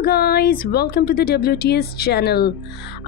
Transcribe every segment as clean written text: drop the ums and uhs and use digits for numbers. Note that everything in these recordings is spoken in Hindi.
Hello guys, welcome to the WTS channel.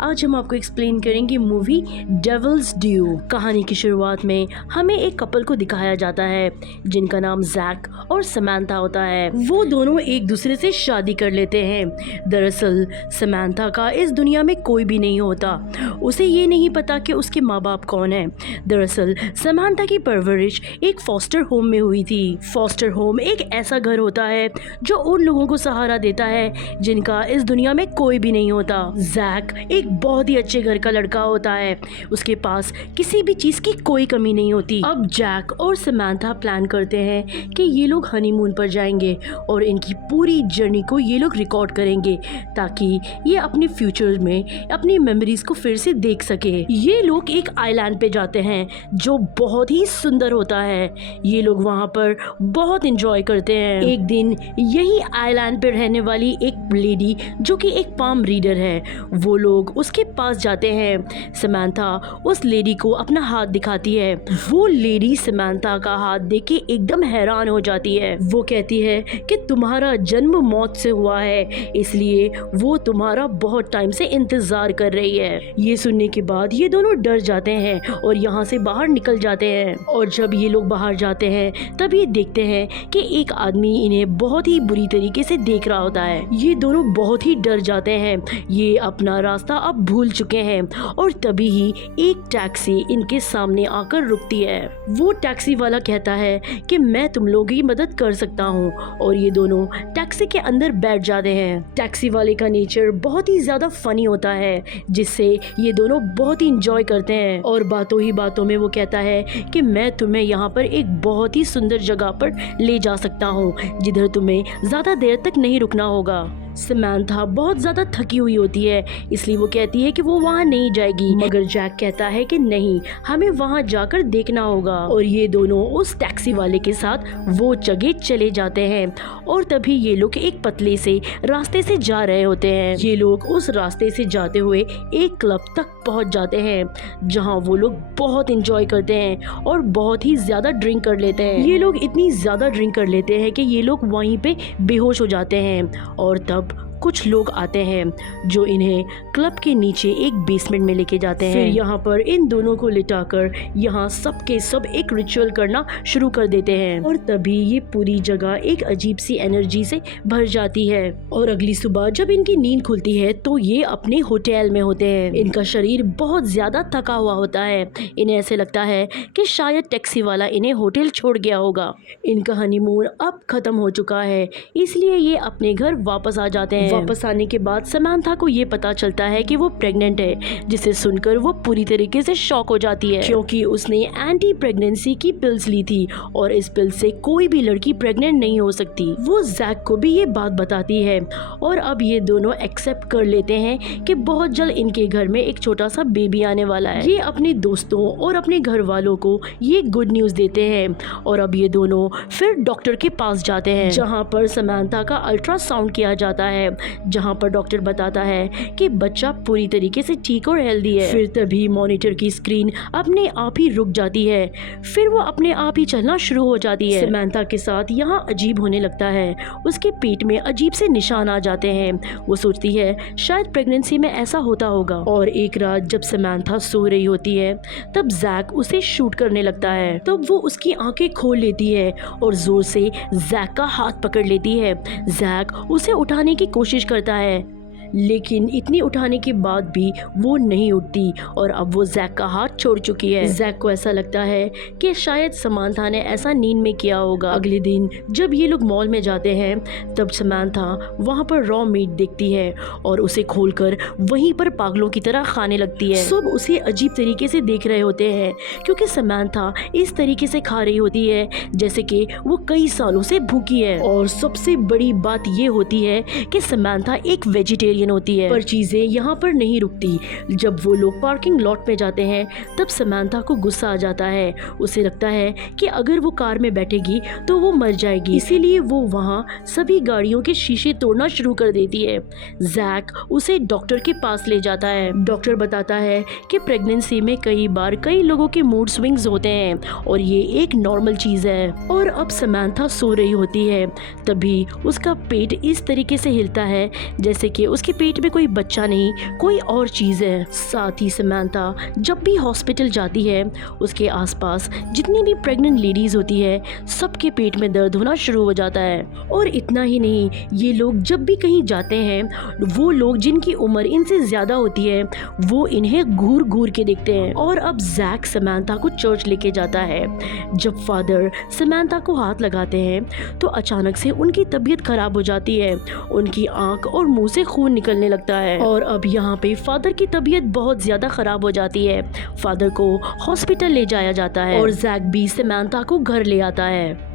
आज हम आपको एक्सप्लेन करेंगे मूवी डेविल्स ड्यू। कहानी की शुरुआत में हमें एक कपल को दिखाया जाता है जिनका नाम जैक और समांथा होता है। वो दोनों एक दूसरे से शादी कर लेते हैं। दरअसल समांथा का इस दुनिया में कोई भी नहीं होता। उसे ये नहीं पता कि उसके माँ बाप कौन है। दरअसल समांथा की परवरिश एक फॉस्टर होम में हुई थी। फॉस्टर होम एक ऐसा घर होता है जो उन लोगों को सहारा देता है जिनका इस दुनिया में कोई भी नहीं होता। जैक एक बहुत ही अच्छे घर का लड़का होता है। उसके पास किसी भी चीज की कोई कमी नहीं होती। अब जैक और समांथा प्लान करते हैं कि ये लोग हनीमून पर जाएंगे और इनकी पूरी जर्नी को ये लोग रिकॉर्ड करेंगे ताकि ये अपने फ्यूचर में अपनी मेमोरीज को फिर से देख सके। ये लोग एक आइलैंड पे जाते हैं जो बहुत ही सुंदर होता है। ये लोग वहाँ पर बहुत इंजॉय करते हैं। एक दिन यही आइलैंड पे रहने वाली एक लेडी जो कि एक पाम रीडर है, वो लोग उसके पास जाते हैं। समांथा उस लेडी को अपना हाथ दिखाती है। वो लेडी समांथा का हाथ देख के एकदम हैरान हो जाती है। वो कहती है कि तुम्हारा जन्म मौत से हुआ है, इसलिए वो तुम्हारा बहुत टाइम से इंतजार कर रही है। ये सुनने के बाद ये दोनों डर जाते हैं और यहाँ से बाहर निकल जाते हैं। और जब ये लोग बाहर जाते हैं तब ये देखते हैं कि एक आदमी इन्हें बहुत ही बुरी तरीके से देख रहा होता है। ये दोनों बहुत ही डर जाते हैं। ये अपना रास्ता अब भूल चुके हैं और तभी ही एक टैक्सी इनके सामने आकर रुकती है। वो टैक्सी वाला कहता है कि मैं तुम लोगों की मदद कर सकता हूँ और ये दोनों टैक्सी के अंदर बैठ जाते हैं। टैक्सी वाले का नेचर बहुत ही ज्यादा फनी होता है जिससे ये दोनों बहुत ही इंजॉय करते हैं। और बातों ही बातों में वो कहता है कि मैं तुम्हें यहाँ पर एक बहुत ही सुंदर जगह पर ले जा सकता हूँ जिधर तुम्हें ज्यादा देर तक नहीं रुकना होगा। समांथा बहुत ज्यादा थकी हुई होती है, इसलिए वो कहती है कि वो वहाँ नहीं जाएगी, मगर जैक कहता है कि नहीं, हमें वहाँ जाकर देखना होगा। और ये दोनों उस टैक्सी वाले के साथ वो जगह चले जाते हैं। और तभी ये लोग एक पतले से रास्ते से जा रहे होते हैं। ये लोग उस रास्ते से जाते हुए एक क्लब तक पहुँच जाते हैं जहाँ वो लोग बहुत इंजॉय करते हैं और बहुत ही ज्यादा ड्रिंक कर लेते हैं। ये लोग इतनी ज्यादा ड्रिंक कर लेते हैं कि ये लोग वहीं पे बेहोश हो जाते हैं। और तब कुछ लोग आते हैं जो इन्हें क्लब के नीचे एक बेसमेंट में लेके जाते हैं। फिर यहाँ पर इन दोनों को लिटाकर यहाँ सब के सब एक रिचुअल करना शुरू कर देते हैं। और तभी ये पूरी जगह एक अजीब सी एनर्जी से भर जाती है। और अगली सुबह जब इनकी नींद खुलती है तो ये अपने होटल में होते हैं। इनका शरीर बहुत ज्यादा थका हुआ होता है। इन्हें ऐसे लगता है कि शायद टैक्सी वाला इन्हें होटल छोड़ गया होगा। इनका हनीमून अब खत्म हो चुका है, इसलिए ये अपने घर वापस आ जाते हैं। वापस आने के बाद समांथा को ये पता चलता है कि वो प्रेग्नेंट है, जिसे सुनकर वो पूरी तरीके से शॉक हो जाती है क्योंकि उसने एंटी प्रेगनेंसी की पिल्स ली थी और इस पिल से कोई भी लड़की प्रेग्नेंट नहीं हो सकती। वो जैक को भी ये बात बताती है और अब ये दोनों एक्सेप्ट कर लेते हैं कि बहुत जल्द इनके घर में एक छोटा सा बेबी आने वाला है। ये अपने दोस्तों और अपने घर वालों को ये गुड न्यूज देते हैं और अब ये दोनों फिर डॉक्टर के पास जाते हैं जहाँ पर समांथा का अल्ट्रासाउंड किया जाता है, जहां पर डॉक्टर बताता है कि बच्चा पूरी तरीके से ठीक और हेल्दी है। फिर तभी मॉनिटर की स्क्रीन अपने आप ही रुक जाती है। फिर वो अपने आप ही चलना शुरू हो जाती है। समांथा के साथ यहाँ अजीब होने लगता है। उसके पेट में अजीब से निशान आ जाते हैं। वो सोचती है शायद प्रेगनेंसी में ऐसा होता होगा। और एक रात जब समांथा सो रही होती है तब जैक उसे शूट करने लगता है। तब वो उसकी आंखें खोल लेती है और जोर से जैक का हाथ पकड़ लेती है। जैक उसे उठाने की कोशिश करता है लेकिन इतनी उठाने के बाद भी वो नहीं उठती और अब वो जैक का हाथ छोड़ चुकी है। जैक को ऐसा लगता है कि शायद समांथा ने ऐसा नींद में किया होगा। अगले दिन जब ये लोग मॉल में जाते हैं तब समांथा वहाँ पर रॉ मीट देखती है और उसे खोलकर वहीं पर पागलों की तरह खाने लगती है। सब उसे अजीब तरीके से देख रहे होते हैं क्योंकि समांथा इस तरीके से खा रही होती है जैसे कि वो कई सालों से भूखी है। और सबसे बड़ी बात ये होती है कि समांथा एक वेजिटेरियन वेजिटेरियन होती है। पर चीजें यहाँ पर नहीं रुकती। जब वो लोग पार्किंग लॉट में जाते हैं तब समांथा को गुस्सा आ जाता है। उसे लगता है कि अगर वो कार में बैठेगी तो वो मर जाएगी, इसीलिए वो वहाँ सभी गाड़ियों के शीशे तोड़ना शुरू कर देती है। जैक उसे डॉक्टर के पास ले जाता है। डॉक्टर बताता है कि प्रेगनेंसी में कई बार कई लोगों के मूड स्विंग्स होते हैं और ये एक नॉर्मल चीज है। और अब समांथा सो रही होती है, तभी उसका पेट इस तरीके से हिलता है जैसे कि उसके पेट में कोई बच्चा नहीं, कोई और चीज है। साथ ही समांथा जब भी हॉस्पिटल जाती है उसके आसपास जितनी भी प्रेग्नेंट लेडीज होती है सबके पेट में दर्द होना शुरू हो जाता है। और इतना ही नहीं, ये लोग जब भी कहीं जाते हैं वो लोग जिनकी उम्र इनसे ज्यादा होती है वो इन्हें घूर घूर के देखते हैं। और अब जैक समांथा को चर्च लेके जाता है। जब फादर समांथा को हाथ लगाते हैं तो अचानक से उनकी तबीयत खराब हो जाती है। उनकी आंख और मुंह से खून निकलने लगता है और अब यहाँ पे फादर की तबीयत बहुत ज्यादा खराब हो जाती है। फादर को हॉस्पिटल ले जाया जाता है और जैक भी समांथा को घर ले आता है।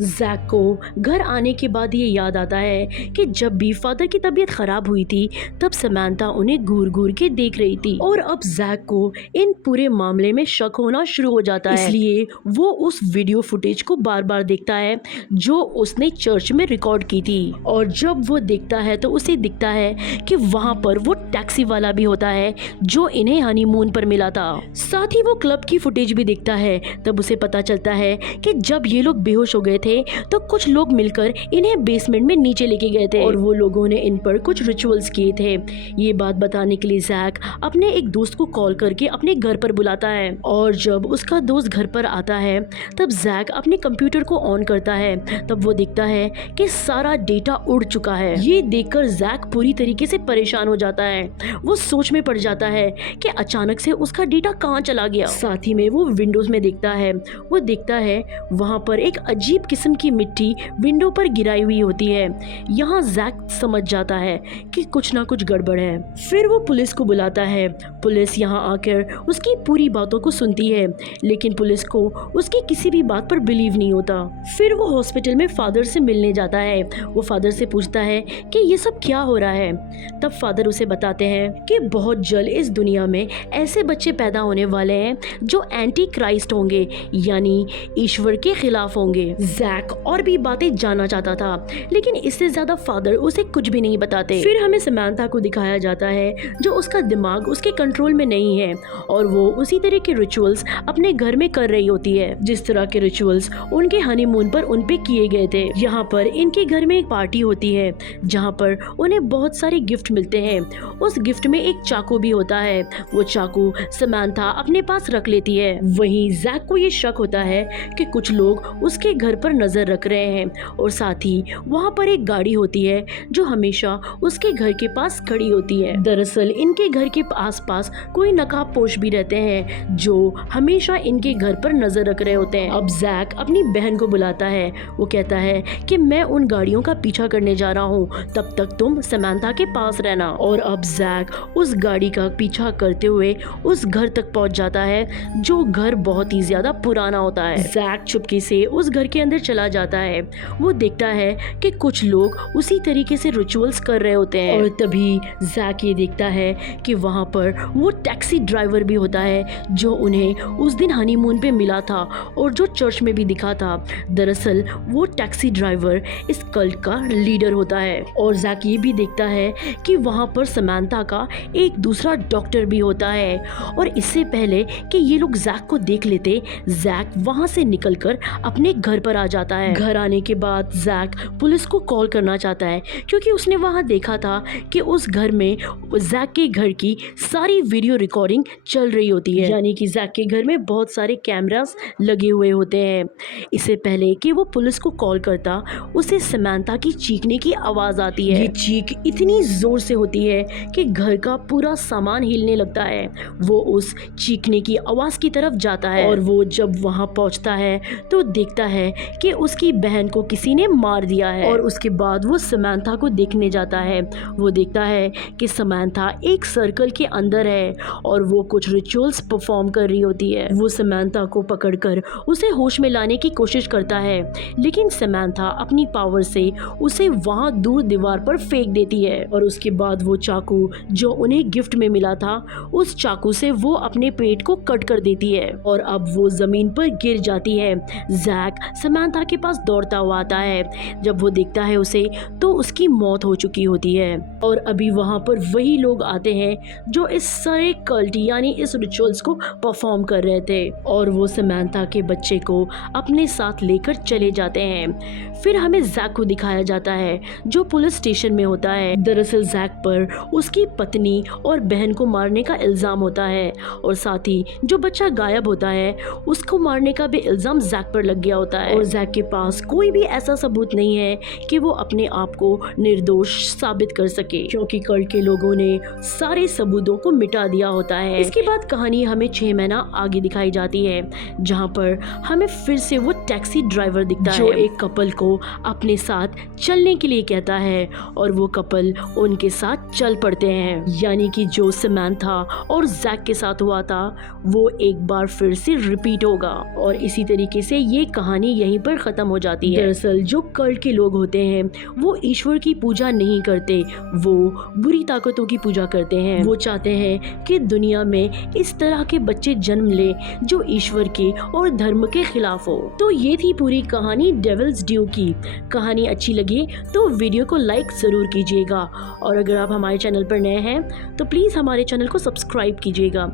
जैक को घर आने के बाद ये याद आता है कि जब भी फादर की तबीयत खराब हुई थी तब समांथा उन्हें घूर घूर के देख रही थी। और अब जैक को इन पूरे मामले में शक होना शुरू हो जाता है, इसलिए वो उस वीडियो फुटेज को बार बार देखता है जो उसने चर्च में रिकॉर्ड की थी। और जब वो देखता है तो उसे दिखता है कि वहाँ पर वो टैक्सी वाला भी होता है जो इन्हें हनीमून पर मिला था। साथ ही वो क्लब की फुटेज भी देखता है। तब उसे पता चलता है कि जब ये लोग बेहोश हो गए थे तो कुछ लोग मिलकर इन्हें बेसमेंट में नीचे लेके गए थे और वो लोगों ने इन पर कुछ रिचुअल्स किए थे। ये बात बताने के लिए जैक अपने एक दोस्त को कॉल करके अपने घर पर बुलाता है। और जब उसका दोस्त घर पर आता है तब जैक अपने कंप्यूटर को ऑन करता है। तब वो देखता है कि सारा डेटा उड़ चुका है। ये देखकर जैक पूरी तरीके से परेशान हो जाता है। वो सोच में पड़ जाता है कि अचानक से उसका डेटा कहाँ चला गया। साथ ही में वो विंडोज में देखता है। वो देखता है वहाँ पर एक अजीब किस्म की मिट्टी विंडो पर गिराई हुई होती है। यहाँ जैक समझ जाता है कि कुछ ना कुछ गड़बड़ है। फिर वो पुलिस को बुलाता है। पुलिस यहाँ आकर उसकी पूरी बातों को सुनती है, लेकिन पुलिस को उसकी किसी भी बात पर बिलीव नहीं होता। फिर वो हॉस्पिटल में फादर से मिलने जाता है। वो फादर से पूछता है कि ये सब क्या हो रहा है। तब फादर उसे बताते हैं कि बहुत जल्द इस दुनिया में ऐसे बच्चे पैदा होने वाले हैं जो एंटी क्राइस्ट होंगे, यानी ईश्वर के खिलाफ होंगे। जैक और भी बातें जानना चाहता था, लेकिन इससे ज्यादा फादर उसे कुछ भी नहीं बताते। फिर हमें समांथा को दिखाया जाता है जो उसका दिमाग उसके कंट्रोल में नहीं है और वो उसी तरह के रिचुअल्स अपने घर में कर रही होती है जिस तरह के रिचुअल्स उनके हनीमून पर उन पे किए गए थे। यहाँ पर इनके घर में एक पार्टी होती है जहाँ पर उन्हें बहुत सारे गिफ्ट मिलते हैं। उस गिफ्ट में एक चाकू भी होता है। वो चाकू समांथा अपने पास रख लेती है। वहीं जैक को ये शक होता है कि कुछ लोग उसके घर पर नजर रख रहे हैं और साथ ही वहाँ पर एक गाड़ी होती है जो हमेशा उसके घर के पास खड़ी होती है। दरअसल इनके घर के आसपास कोई नकाबपोश भी रहते हैं जो हमेशा इनके घर पर नजर रख रहे होते हैं। अब जैक अपनी बहन को बुलाता है। वो कहता है कि मैं उन गाड़ियों का पीछा करने जा रहा हूँ, तब तक तुम समांथा के पास रहना। और अब जैक उस गाड़ी का पीछा करते हुए उस घर तक पहुँच जाता है जो घर बहुत ही ज्यादा पुराना होता है। जैक चुपके से उस घर के अंदर चला जाता है। वो देखता है कि कुछ लोग उसी तरीके से रिचुअल्स कर रहे होते हैं और तभी जैक ये देखता है कि वहाँ पर वो टैक्सी ड्राइवर भी होता है जो उन्हें उस दिन हनीमून पे मिला था और जो चर्च में भी दिखा था। दरअसल वो टैक्सी ड्राइवर इस कल्ट का लीडर होता है। और जैक ये भी देखता है कि वहाँ पर समांथा का एक दूसरा डॉक्टर भी होता है। और इससे पहले कि ये लोग जैक को देख लेते, जैक वहाँ से निकलकर अपने घर पर आ जाता है। घर आने के बाद जैक पुलिस को कॉल करना चाहता है क्योंकि उसने वहाँ देखा था कि उस घर में जैक के घर की सारी वीडियो रिकॉर्डिंग चल रही होती है, यानी कि जैक के घर में बहुत सारे कैमरास लगे हुए होते हैं। इससे पहले कि वो पुलिस को कॉल करता उसे समांथा की चीखने की आवाज आती है। ये चीख इतनी जोर से होती है कि घर का पूरा सामान हिलने लगता है। वो उस चीखने की आवाज की तरफ जाता है और वो जब वहाँ पहुँचता है तो देखता है कि उसकी बहन को किसी ने मार दिया है। और उसके बाद वो समंथा को देखने जाता है। वो देखता है कि समंथा एक सर्कल के अंदर है और वो कुछ रिचुअल्स परफॉर्म कर रही होती है। वो समंथा को पकड़कर उसे होश में लाने की कोशिश करता है, लेकिन समंथा अपनी पावर से उसे वहां दूर दीवार पर फेंक देती है। और उसके बाद वो चाकू जो उन्हें गिफ्ट में मिला था, उस चाकू से वो अपने पेट को कट कर देती है और अब वो जमीन पर गिर जाती है। जैक समंथा के पास दौड़ता हुआ आता है। जब वो देखता है उसे तो उसकी मौत हो चुकी होती है। और अभी वहां पर वही लोग आते हैं जो इस सारे कल्ट यानी इस रिचुअल्स को परफॉर्म कर रहे थे और वो समंथा के बच्चे को अपने साथ लेकर चले जाते हैं। फिर हमें जैक को दिखाया जाता है जो पुलिस स्टेशन में होता है। दरअसल जैक पर उसकी पत्नी और बहन को मारने का इल्जाम होता है और साथ ही जो बच्चा गायब होता है उसको मारने का भी इल्जाम जैक पर लग गया होता है। और जैक के पास कोई भी ऐसा सबूत नहीं है कि वो अपने आप को निर्दोष साबित कर सके, क्योंकि कल्ट के लोगों ने सारे सबूतों को मिटा दिया होता है। इसके बाद कहानी हमें 6 महीना आगे दिखाई जाती है, जहाँ पर हमें फिर से वो टैक्सी ड्राइवर दिखता है जो एक कपल को अपने साथ चलने के लिए कहता है और वो कपल उनके साथ चल पड़ते हैं। यानी कि जो समंथा और जैक के साथ हुआ था वो एक बार फिर से रिपीट होगा और इसी तरीके से ये कहानी यहीं पर खत्म हो जाती है। दरअसल जो कल्ट के लोग होते हैं वो ईश्वर की पूजा नहीं करते, वो बुरी ताकतों की पूजा करते हैं। वो चाहते हैं कि दुनिया में इस तरह के बच्चे जन्म ले जो ईश्वर के और धर्म के खिलाफ हो। तो ये थी पूरी कहानी डेविल्स ड्यू की। कहानी अच्छी लगी तो वीडियो को लाइक जरूर कीजिएगा और अगर आप हमारे चैनल पर नए हैं तो प्लीज हमारे चैनल को सब्सक्राइब कीजिएगा।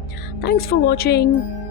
Thanks for watching.